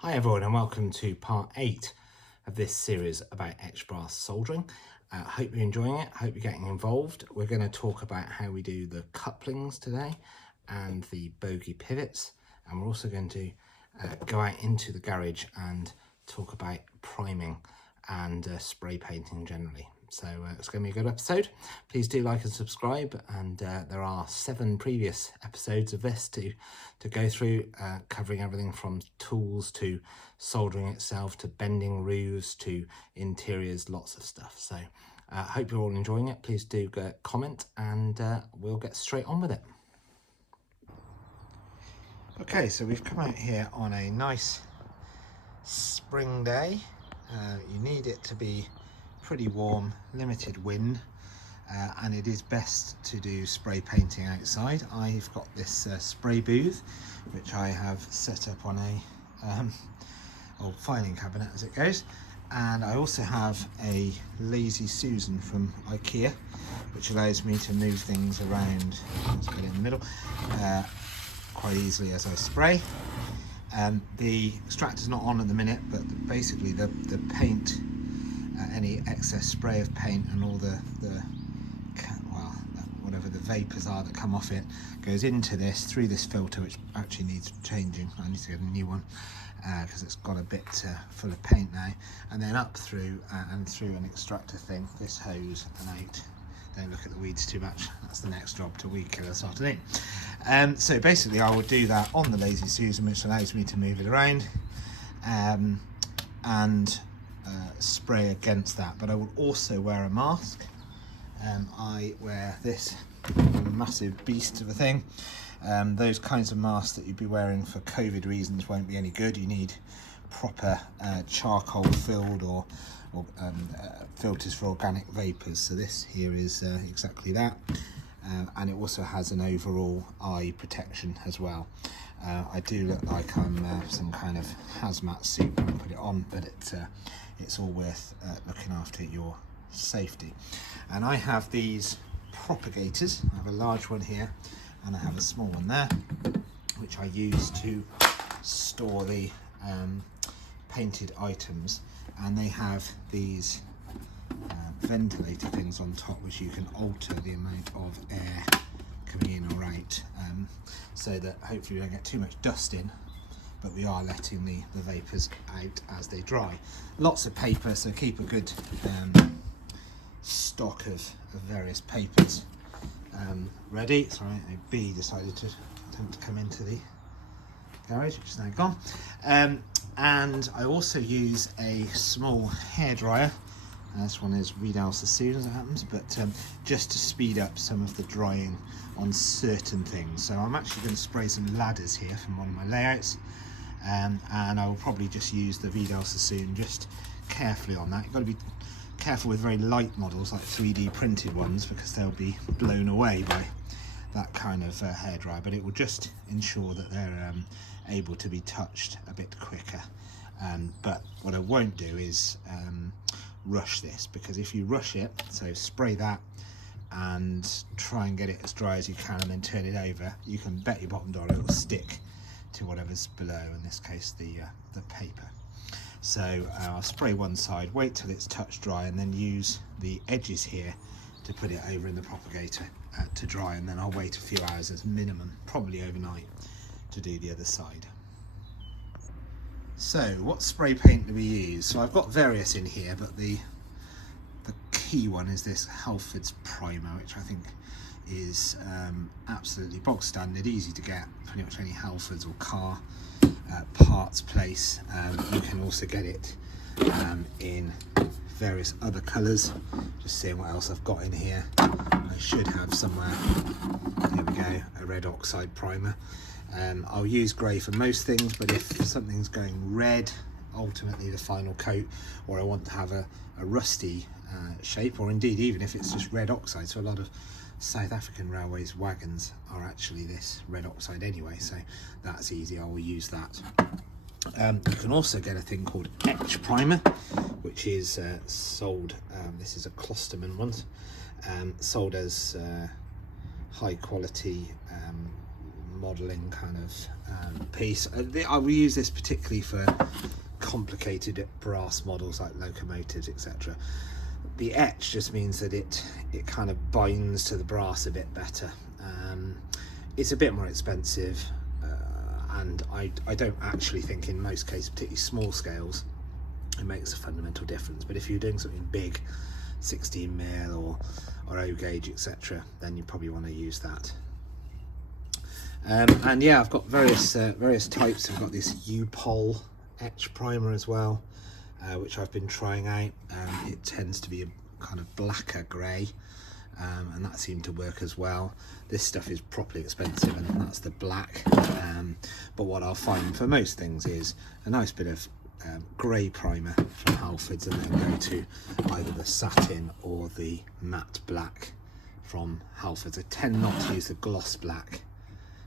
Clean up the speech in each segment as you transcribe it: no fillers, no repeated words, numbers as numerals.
Hi everyone and welcome to part 8 of this series about etched brass soldering. Hope you're enjoying it, hope you're getting involved. We're going to talk about how we do the couplings today and the bogey pivots, and we're also going to go out into the garage and talk about priming and spray painting generally. So it's going to be a good episode. Please do like and subscribe, and there are 7 previous episodes of this to go through, covering everything from tools to soldering itself to bending roofs to interiors, lots of stuff. So I hope you're all enjoying it. Please do comment, and we'll get straight on with it. Okay, so we've come out here on a nice spring day. You need it to be pretty warm, limited wind, and it is best to do spray painting outside. I've got this spray booth which I have set up on a old filing cabinet as it goes, and I also have a Lazy Susan from IKEA which allows me to move things around, let's get it in the middle, quite easily as I spray. The extractor's not on at the minute, but basically the paint, any excess spray of paint and all whatever the vapours are that come off it goes into this through this filter, which actually needs changing. I need to get a new one because it's got a bit full of paint now, and then up through and through an extractor thing, this hose and out. Don't look at the weeds too much, that's the next job to weed killer this afternoon. So basically I will do that on the Lazy Susan, which allows me to move it around and spray against that. But I will also wear a mask. I wear this massive beast of a thing. Those kinds of masks that you'd be wearing for COVID reasons won't be any good. You need proper charcoal filled or filters for organic vapours. So this here is exactly that, and it also has an overall eye protection as well. I do look like I'm some kind of hazmat suit when I put it on, but it's all worth looking after your safety. And I have these propagators. I have a large one here and I have a small one there, which I use to store the painted items, and they have these ventilator things on top which you can alter the amount of air coming in or out, so that hopefully we don't get too much dust in, but we are letting the vapours out as they dry. Lots of paper, so keep a good stock of various papers ready. Sorry, a bee decided to attempt to come into the garage, which is now gone. And I also use a small hairdryer. This one is Riedel Sassoon as it happens, but just to speed up some of the drying on certain things. So I'm actually going to spray some ladders here from one of my layouts, and I will probably just use the Riedel Sassoon just carefully on that. You've got to be careful with very light models like 3D printed ones, because they'll be blown away by that kind of hairdryer, but it will just ensure that they're able to be touched a bit quicker. But what I won't do is rush this, because if you rush it, so spray that and try and get it as dry as you can and then turn it over, you can bet your bottom dollar it will stick to whatever's below, in this case the paper. So I'll spray one side, wait till it's touch dry, and then use the edges here to put it over in the propagator to dry, and then I'll wait a few hours as minimum, probably overnight, to do the other side. So what spray paint do we use? So I've got various in here, but the key one is this Halford's primer, which I think is absolutely bog standard, easy to get pretty much any Halfords or car parts place. You can also get it in various other colours. Just seeing what else I've got in here. I should have somewhere, here we go, a red oxide primer. I'll use grey for most things, but if something's going red, ultimately the final coat, or I want to have a rusty shape, or indeed even if it's just red oxide, so a lot of South African Railways wagons are actually this red oxide anyway, so that's easy, I will use that. You can also get a thing called Etched primer, which is sold, this is a Klosterman one, sold as high quality modelling kind of piece. I will use this particularly for complicated brass models like locomotives, etc. The etch just means that it kind of binds to the brass a bit better. It's a bit more expensive, and I don't actually think in most cases, particularly small scales, it makes a fundamental difference. But if you're doing something big, 16mm or O gauge, etc., then you probably want to use that. And yeah, I've got various types. I've got this U-Pol etch primer as well, which I've been trying out. It tends to be a kind of blacker grey, and that seemed to work as well. This stuff is properly expensive, and that's the black. But what I'll find for most things is a nice bit of grey primer from Halfords, and then go to either the satin or the matte black from Halfords. I tend not to use the gloss black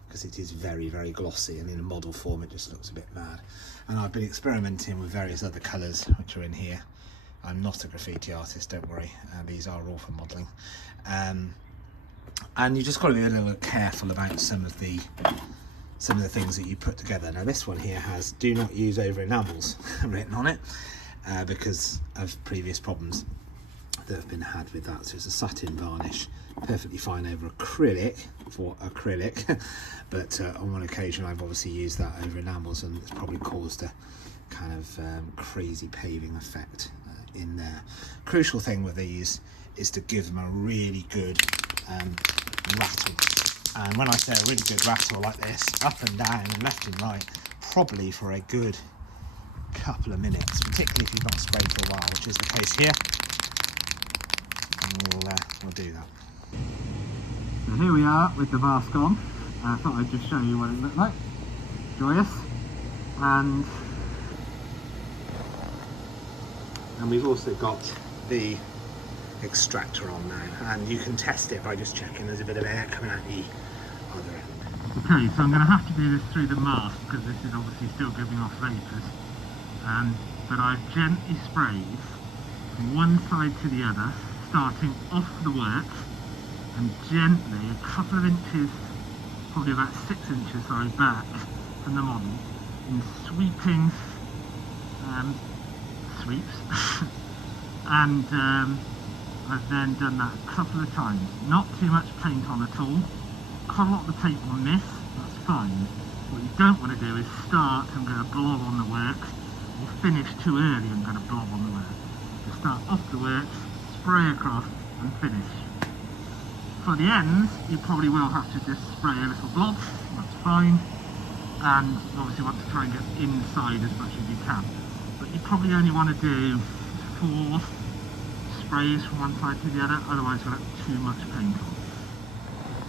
because it is very, very glossy, and in a model form it just looks a bit mad. And I've been experimenting with various other colours which are in here. I'm not a graffiti artist, don't worry. These are all for modelling. And you just got to be a little careful about some of the things that you put together. Now this one here has "do not use over enamels" written on it, because of previous problems that have been had with that. So it's a satin varnish, perfectly fine over acrylic for acrylic, but on one occasion I've obviously used that over enamels, and it's probably caused a kind of crazy paving effect in there. Crucial thing with these is to give them a really good rattle. And when I say a really good rattle like this, up and down and left and right, probably for a good couple of minutes, particularly if you've not sprayed for a while, which is the case here. And we'll do that. So here we are with the mask on. I thought I'd just show you what it looked like. Joyous. And we've also got the extractor on now, and you can test it by just checking there's a bit of air coming out the other end. Okay, so I'm going to have to do this through the mask because this is obviously still giving off vapours, but I've gently sprayed from one side to the other, starting off the works, and gently, a couple of inches, probably about 6 inches, sorry, back from the model, in sweeping sweeps. And I've then done that a couple of times. Not too much paint on at all. Quite a lot of the paint will miss, that's fine. What you don't want to do is start and go blob on the work, or finish too early and going to blob on the work. Just start off the works, spray across and finish. For the ends, you probably will have to just spray a little blob, that's fine. And obviously want to try and get inside as much as you can. But you probably only want to do 4 sprays from one side to the other, otherwise you'll have too much paint on.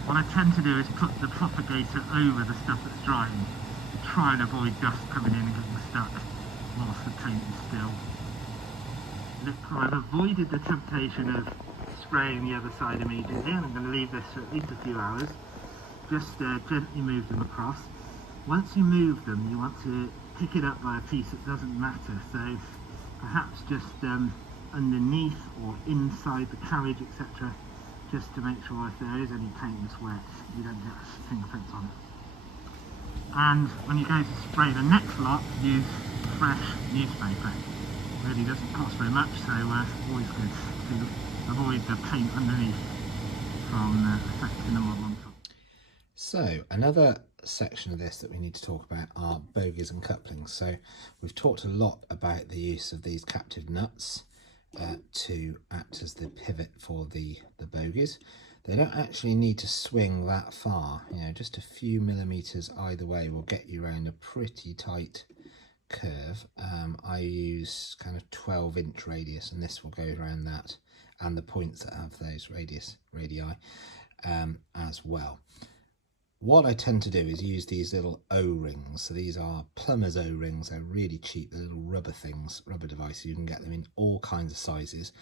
What I tend to do is put the propagator over the stuff that's drying, to try and avoid dust coming in and getting stuck whilst the paint is still liquid. I've avoided the temptation of spraying the other side immediately, and I'm going to leave this for at least a few hours. Just gently move them across. Once you move them, you want to pick it up by a piece that doesn't matter, so perhaps just underneath or inside the carriage, etc., just to make sure if there is any paint that's wet, you don't get fingerprints on it. And when you go to spray the next lot, use fresh newspaper. It really doesn't cost very much, so always good to avoid the paint underneath from affecting the model on top. So another section of this that we need to talk about are bogies and couplings. So we've talked a lot about the use of these captive nuts to act as the pivot for the bogies. They don't actually need to swing that far, you know, just a few millimeters either way will get you around a pretty tight curve. I use kind of 12-inch radius, and this will go around that, and the points that have those radii as well. What I tend to do is use these little O-rings. So these are plumber's O-rings. They're really cheap. They're little rubber things, rubber devices. You can get them in all kinds of sizes.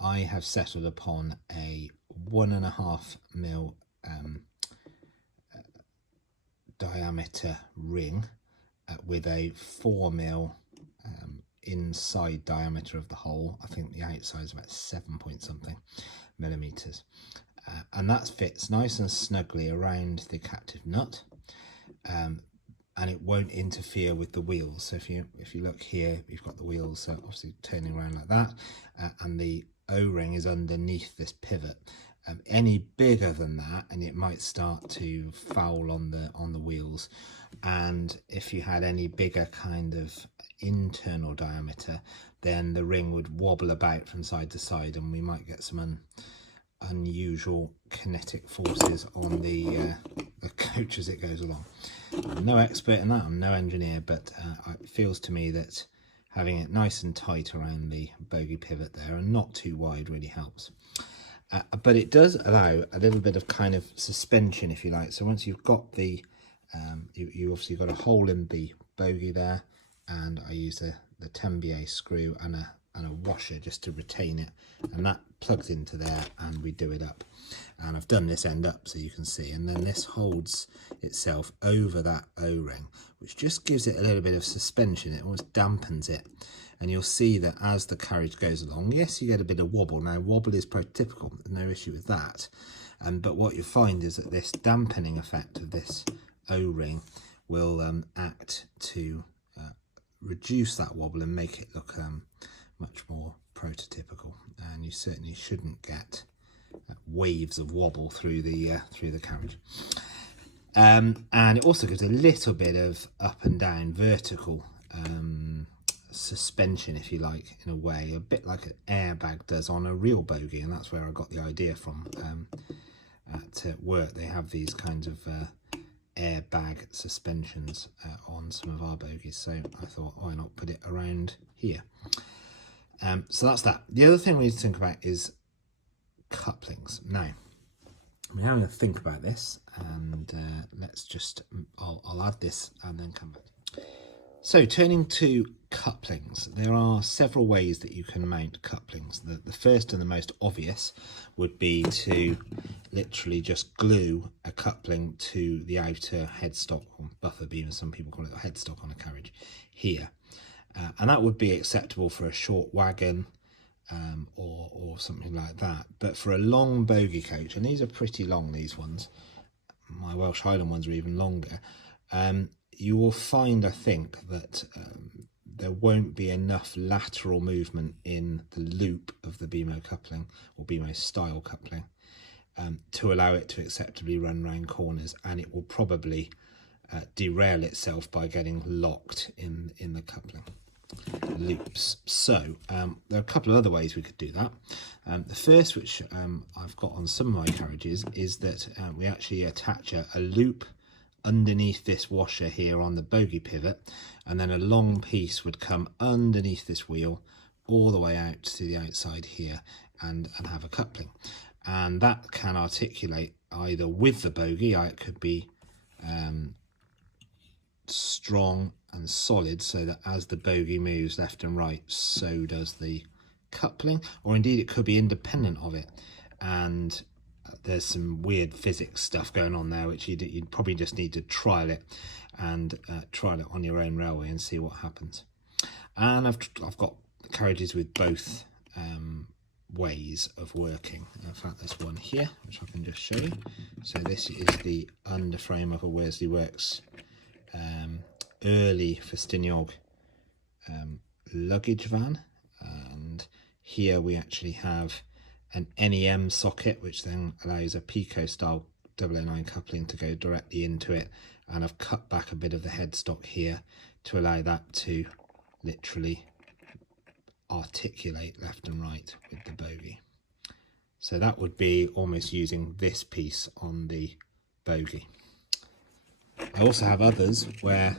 I have settled upon a 1.5mm diameter ring with a 4mm inside diameter of the hole. I think the outside is about 7 point something millimeters. And that fits nice and snugly around the captive nut. and it won't interfere with the wheels. So if you look here, you've got the wheels obviously turning around like that, and the O-ring is underneath this pivot. Any bigger than that and it might start to foul on the wheels, and if you had any bigger kind of internal diameter, then the ring would wobble about from side to side and we might get some unusual kinetic forces on the coach as it goes along. I'm no expert in that, I'm no engineer, but it feels to me that having it nice and tight around the Bogey pivot there and not too wide really helps. But it does allow a little bit of kind of suspension, if you like. So once you've got the, you obviously got a hole in the Bogey there, and I use the 10BA screw and a washer just to retain it, and that plugs into there and we do it up. And I've done this end up so you can see, and then this holds itself over that O-ring, which just gives it a little bit of suspension. It almost dampens it. And you'll see that as the carriage goes along, yes, you get a bit of wobble. Now, wobble is prototypical, no issue with that. But what you'll find is that this dampening effect of this O-ring will act to reduce that wobble and make it look much more prototypical. And you certainly shouldn't get waves of wobble through the carriage. And it also gives a little bit of up and down vertical suspension, if you like, in a way, a bit like an airbag does on a real Bogey, and that's where I got the idea from. At work they have these kinds of airbag suspensions on some of our Bogies, so I thought, why not put it around here. So that's that. The other thing we need to think about is couplings. Now, I'm having to think about this, and let's just, I'll add this and then come back. So turning to couplings, there are several ways that you can mount couplings. The first and the most obvious would be to literally just glue a coupling to the outer headstock, or buffer beam as some people call it, or headstock on a carriage here. And that would be acceptable for a short wagon or something like that. But for a long Bogey coach, and these are pretty long, these ones, my Welsh Highland ones are even longer, you will find, I think, that there won't be enough lateral movement in the loop of the BMO coupling, or BMO style coupling, to allow it to acceptably run round corners, and it will probably derail itself by getting locked in the coupling loops. So there are a couple of other ways we could do that. The first, which I've got on some of my carriages, is that we actually attach a loop underneath this washer here on the Bogey pivot, and then a long piece would come underneath this wheel all the way out to the outside here and have a coupling, and that can articulate either with the Bogey, it could be strong and solid so that as the Bogey moves left and right, so does the coupling, or indeed it could be independent of it. And there's some weird physics stuff going on there, which you'd probably just need to trial it and trial it on your own railway and see what happens. And I've got carriages with both ways of working. In fact, there's one here which I can just show you. So this is the underframe of a Worsley Works early Festiniog luggage van, and here we actually have an NEM socket, which then allows a Pico style 009 coupling to go directly into it, and I've cut back a bit of the headstock here to allow that to literally articulate left and right with the Bogey. So that would be almost using this piece on the Bogey. I also have others where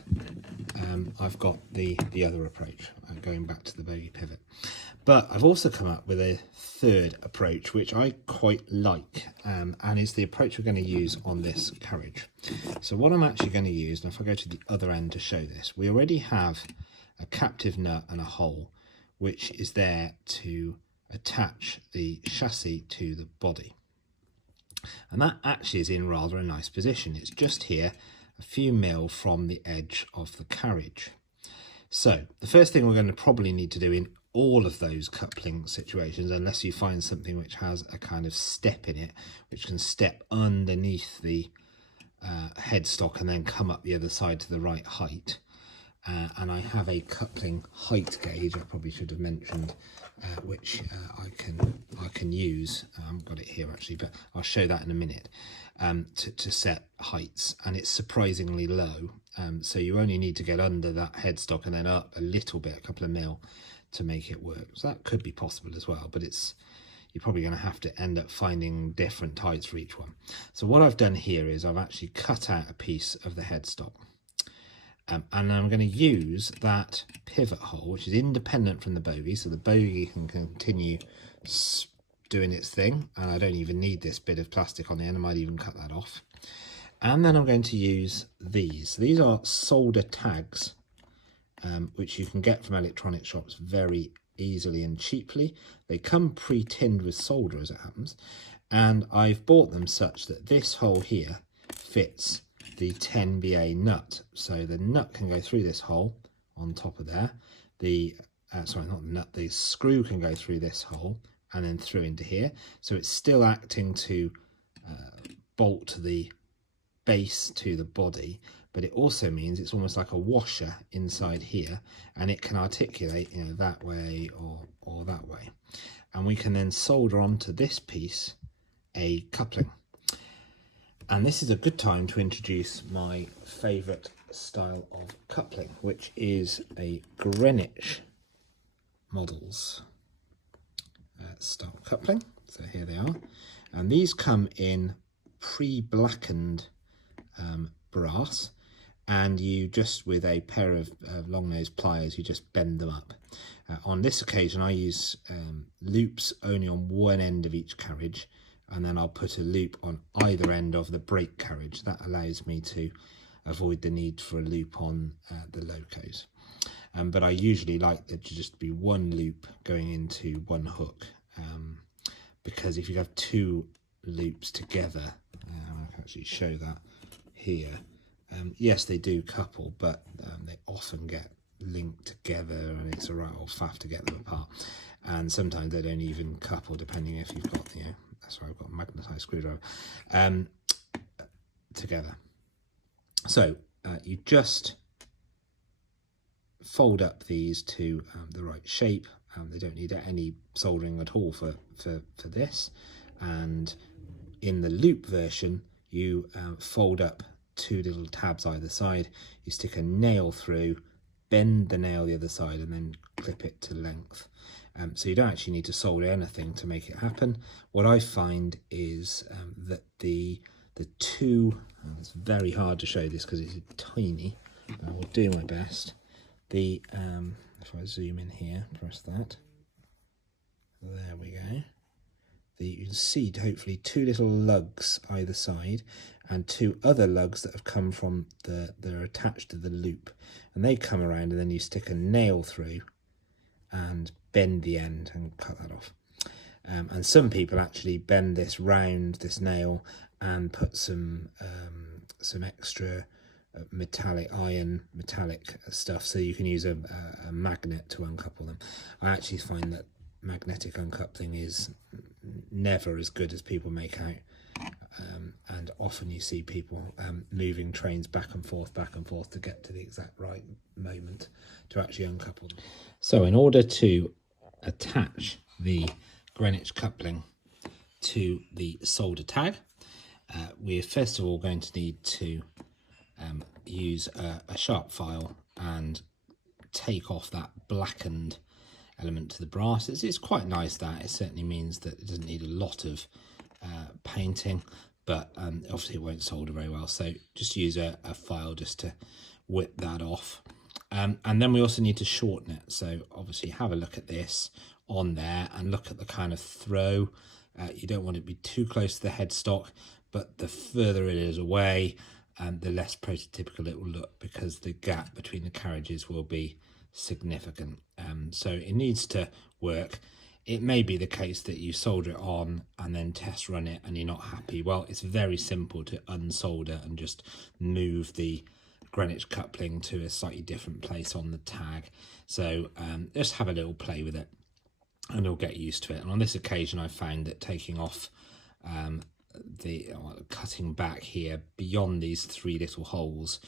I've got the other approach, going back to the Bogey pivot. But I've also come up with a third approach, which I quite like, and is the approach we're going to use on this carriage. So what I'm actually going to use, and if I go to the other end to show this, we already have a captive nut and a hole, which is there to attach the chassis to the body. And that actually is in rather a nice position. It's just here, a few mil from the edge of the carriage. So the first thing we're going to probably need to do in all of those coupling situations, unless you find something which has a kind of step in it, which can step underneath the headstock and then come up the other side to the right height. And I have a coupling height gauge, I probably should have mentioned, which I can use. I haven't got it here actually, but I'll show that in a minute, to set heights, and it's surprisingly low. So you only need to get under that headstock and then up a little bit, a couple of mil, to make it work. So that could be possible as well, but you're probably going to have to end up finding different heights for each one. So what I've done here is I've actually cut out a piece of the headstock. And I'm going to use that pivot hole, which is independent from the bogey, so the bogey can continue doing its thing, and I don't even need this bit of plastic on the end. I might even cut that off. And then I'm going to use these. So these are solder tags, which you can get from electronic shops very easily and cheaply. They come pre-tinned with solder, as it happens, and I've bought them such that this hole here fits the 10BA nut, so the nut can go through this hole on top of there. Sorry, not the nut, the screw can go through this hole and then through into here, so it's still acting to bolt the base to the body, but it also means it's almost like a washer inside here, and it can articulate, you know, that way or that way, and we can then solder onto this piece a coupling. And this is a good time to introduce my favourite style of coupling, which is a Greenwich Models style coupling. So here they are, and these come in pre-blackened brass, and you just, with a pair of long nose pliers, you just bend them up. On this occasion I use loops only on one end of each carriage, and then I'll put a loop on either end of the brake carriage. That allows me to avoid the need for a loop on the locos. But I usually like there to just be one loop going into one hook, because if you have two loops together, I can actually show that here. Yes, they do couple, but they often get linked together, and it's a right old faff to get them apart. And sometimes they don't even couple, depending if you've got, you know, that's why I've got a magnetised screwdriver, together. So you just fold up these to the right shape. They don't need any soldering at all for this. And in the loop version, you fold up two little tabs either side. You stick a nail through, bend the nail the other side, and then clip it to length. So you don't actually need to solder anything to make it happen. What I find is that the two, it's very hard to show this because it's tiny, but I will do my best. If I zoom in here, press that, there we go. You can see hopefully two little lugs either side, and two other lugs that have come from they're attached to the loop, and they come around, and then you stick a nail through and bend the end and cut that off. And some people actually bend this round, this nail, and put some extra metallic stuff, so you can use a magnet to uncouple them. I actually find that magnetic uncoupling is never as good as people make out, and often you see people moving trains back and forth to get to the exact right moment to actually uncouple them. So in order to attach the Greenwich coupling to the solder tag, we're first of all going to need to use a sharp file and take off that blackened element to the brass. It's quite nice that. It certainly means that it doesn't need a lot of painting, but obviously it won't solder very well, so just use a file just to whip that off. And then we also need to shorten it, so obviously have a look at this on there and look at the kind of throw. You don't want it to be too close to the headstock, but the further it is away, the less prototypical it will look, because the gap between the carriages will be significant. So it needs to work. It may be the case that you solder it on and then test run it and you're not happy. Well, it's very simple to unsolder and just move the Greenwich coupling to a slightly different place on the tag. So just have a little play with it and you'll get used to it. And on this occasion I found that taking off cutting back here beyond these 3 little holes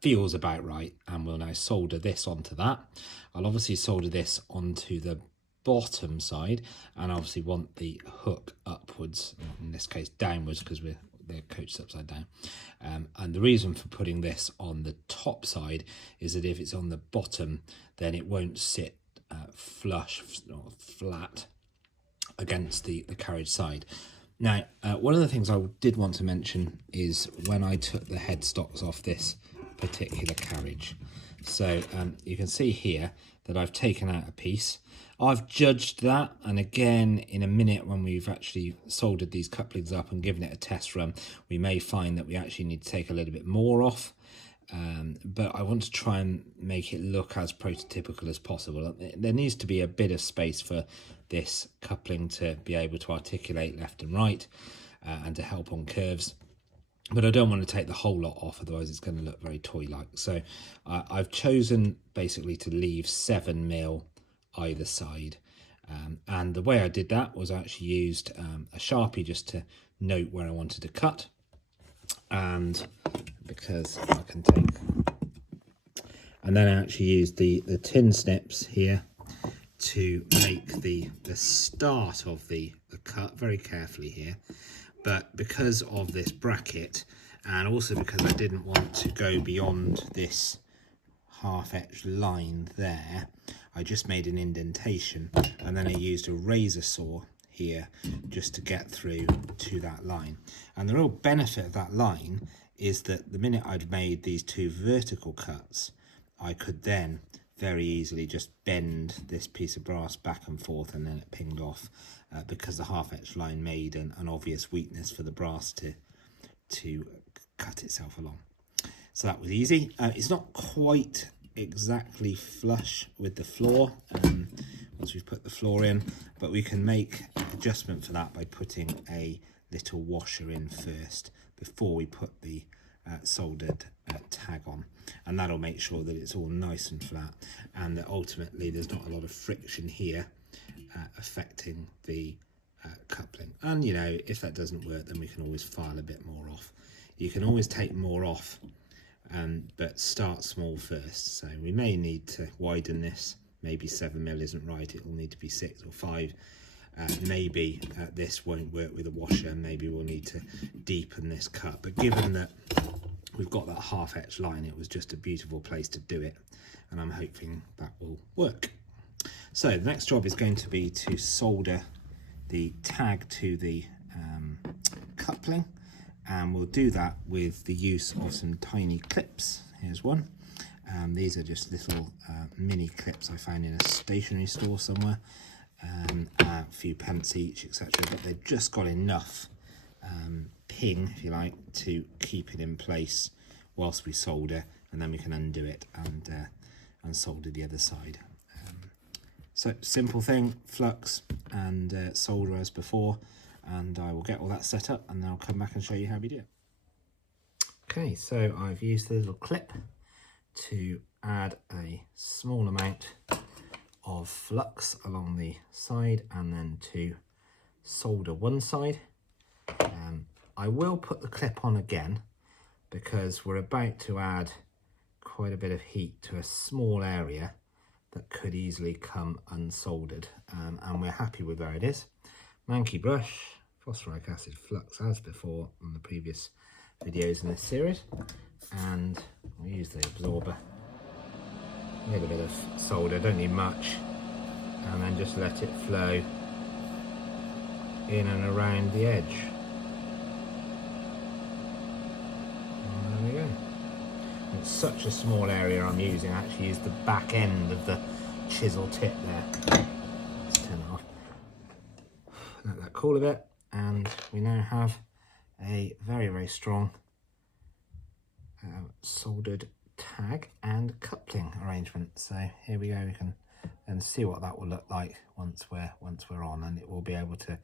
feels about right, and we'll now solder this onto that. I'll obviously solder this onto the bottom side, and obviously want the hook upwards, in this case downwards, because the coach is upside down. And the reason for putting this on the top side is that if it's on the bottom, then it won't sit flush or flat against the carriage side. Now, one of the things I did want to mention is when I took the headstocks off this particular carriage. So you can see here that I've taken out a piece. I've judged that, and again in a minute when we've actually soldered these couplings up and given it a test run, we may find that we actually need to take a little bit more off. But I want to try and make it look as prototypical as possible. There needs to be a bit of space for this coupling to be able to articulate left and right and to help on curves. But I don't want to take the whole lot off, otherwise it's going to look very toy-like. So I've chosen basically to leave 7mm either side. And the way I did that was I actually used a Sharpie just to note where I wanted to cut. And because I can take... And then I actually used the tin snips here to make the start of the cut very carefully here. But because of this bracket, and also because I didn't want to go beyond this half-etched line there, I just made an indentation, and then I used a razor saw here just to get through to that line. And the real benefit of that line is that the minute I'd made these 2 vertical cuts, I could then very easily just bend this piece of brass back and forth, and then it pinged off because the half-etched line made an obvious weakness for the brass to cut itself along. So that was easy. It's not quite exactly flush with the floor once we've put the floor in, but we can make an adjustment for that by putting a little washer in first before we put the soldered tag on, and that'll make sure that it's all nice and flat, and that ultimately there's not a lot of friction here affecting the coupling. And you know, if that doesn't work, then we can always file a bit more off. You can always take more off, but start small first. So we may need to widen this. Maybe 7mm isn't right, it will need to be 6 or 5. Maybe this won't work with a washer, maybe we'll need to deepen this cut. But given that we've got that half-etched line, it was just a beautiful place to do it, and I'm hoping that will work. So the next job is going to be to solder the tag to the coupling, and we'll do that with the use of some tiny clips. Here's one. These are just little mini clips I found in a stationery store somewhere, a few pence each, etc. But they've just got enough ping, if you like, to keep it in place whilst we solder, and then we can undo it and solder the other side. So simple thing, flux and solder as before, and I will get all that set up and then I'll come back and show you how we do it. Okay, so I've used the little clip to add a small amount of flux along the side and then to solder one side. I will put the clip on again because we're about to add quite a bit of heat to a small area that could easily come unsoldered, and we're happy with where it is. Manky brush, phosphoric acid flux as before on the previous videos in this series, and we'll use the absorber, a little bit of solder, don't need much, and then just let it flow in and around the edge. And there we go. It's such a small area I'm using. I actually used the back end of the chisel tip there. Let's turn it off. Let that cool a bit, and we now have a very, very strong soldered tag and coupling arrangement. So here we go. We can then see what that will look like once we're on, and it will be able to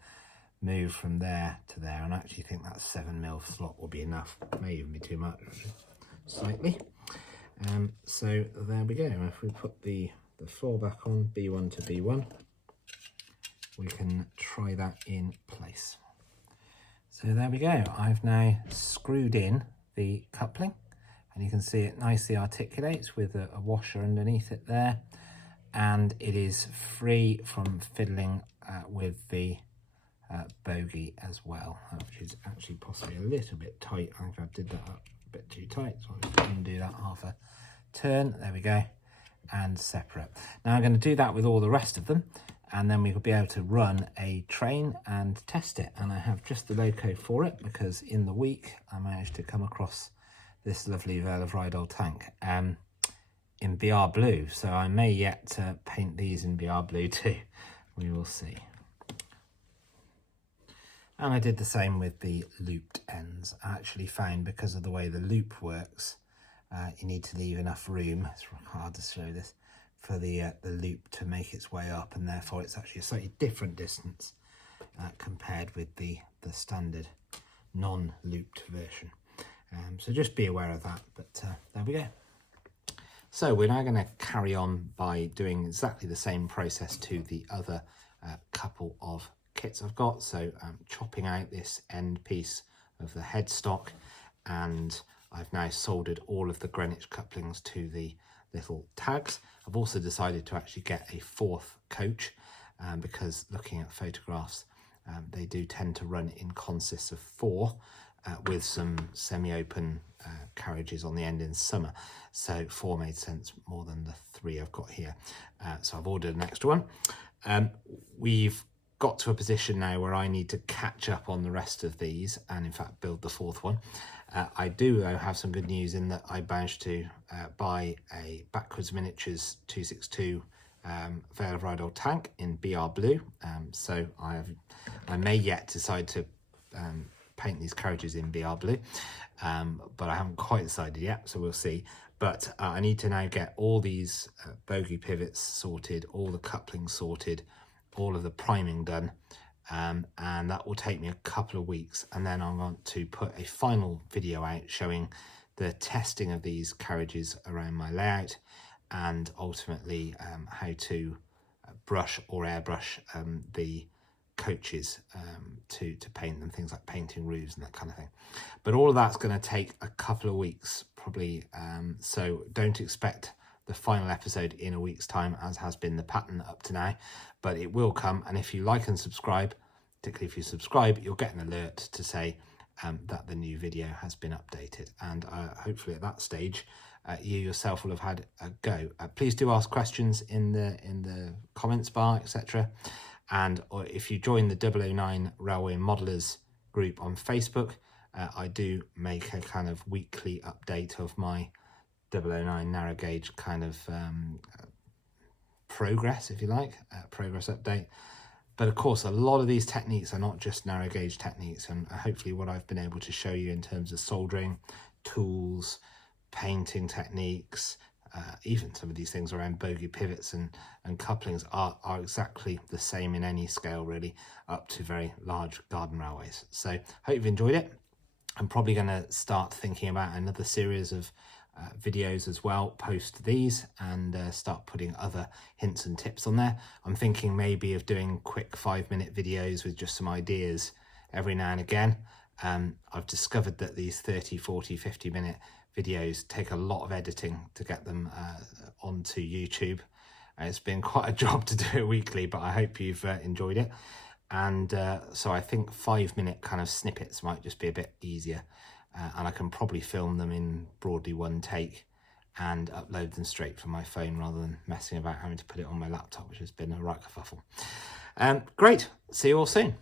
move from there to there. And I actually think that 7mm slot will be enough. It may even be too much, slightly. So there we go. If we put the floor back on, B1 to B1, we can try that in place. So there we go. I've now screwed in the coupling and you can see it nicely articulates with a washer underneath it there, and it is free from fiddling with the bogey as well, which is actually possibly a little bit tight. I think I did that up a bit too tight, so I'll just undo that half a turn. There we go, and separate. Now I'm going to do that with all the rest of them, and then we will be able to run a train and test it. And I have just the loco for it because in the week I managed to come across this lovely Vale of Rydal tank in BR blue, so I may yet paint these in BR blue too. We will see. And I did the same with the looped ends. I actually found, because of the way the loop works, you need to leave enough room, it's hard to show this, for the loop to make its way up, and therefore it's actually a slightly different distance compared with the standard non-looped version. So just be aware of that, but there we go. So we're now going to carry on by doing exactly the same process to the other couple of kits I've got. So I'm chopping out this end piece of the headstock, and I've now soldered all of the Greenwich couplings to the little tags. I've also decided to actually get a fourth coach because looking at photographs, they do tend to run in consists of 4 with some semi-open carriages on the end in summer. So 4 made sense more than the 3 I've got here. So I've ordered an extra one. We've got to a position now where I need to catch up on the rest of these and in fact build the 4th one. I do though have some good news in that I managed to buy a Backwards Miniatures 262 Vale of Rydal tank in BR blue. So I may yet decide to paint these carriages in BR blue, but I haven't quite decided yet, so we'll see. But I need to now get all these bogey pivots sorted, all the couplings sorted, all of the priming done, and that will take me a couple of weeks, and then I want to put a final video out showing the testing of these carriages around my layout, and ultimately how to brush or airbrush the coaches to paint them, things like painting roofs and that kind of thing. But all of that's going to take a couple of weeks probably, so don't expect the final episode in a week's time, as has been the pattern up to now, but it will come. And if you like and subscribe, particularly if you subscribe, you'll get an alert to say that the new video has been updated, and hopefully at that stage you yourself will have had a go. Please do ask questions in the comments bar, etc. And or if you join the 009 Railway Modelers group on Facebook, I do make a kind of weekly update of my 009 narrow gauge kind of progress, if you like, progress update. But of course, a lot of these techniques are not just narrow gauge techniques, and hopefully what I've been able to show you in terms of soldering, tools, painting techniques, even some of these things around bogey pivots and couplings are exactly the same in any scale really, up to very large garden railways. So hope you've enjoyed it. I'm probably going to start thinking about another series of videos as well post these, and start putting other hints and tips on there. I'm thinking maybe of doing quick 5-minute videos with just some ideas every now and again. I've discovered that these 30, 40, 50-minute videos take a lot of editing to get them onto YouTube. It's been quite a job to do it weekly, but I hope you've enjoyed it. And so I think 5-minute kind of snippets might just be a bit easier, and I can probably film them in broadly one take and upload them straight from my phone rather than messing about having to put it on my laptop, which has been a right kerfuffle. Great, see you all soon.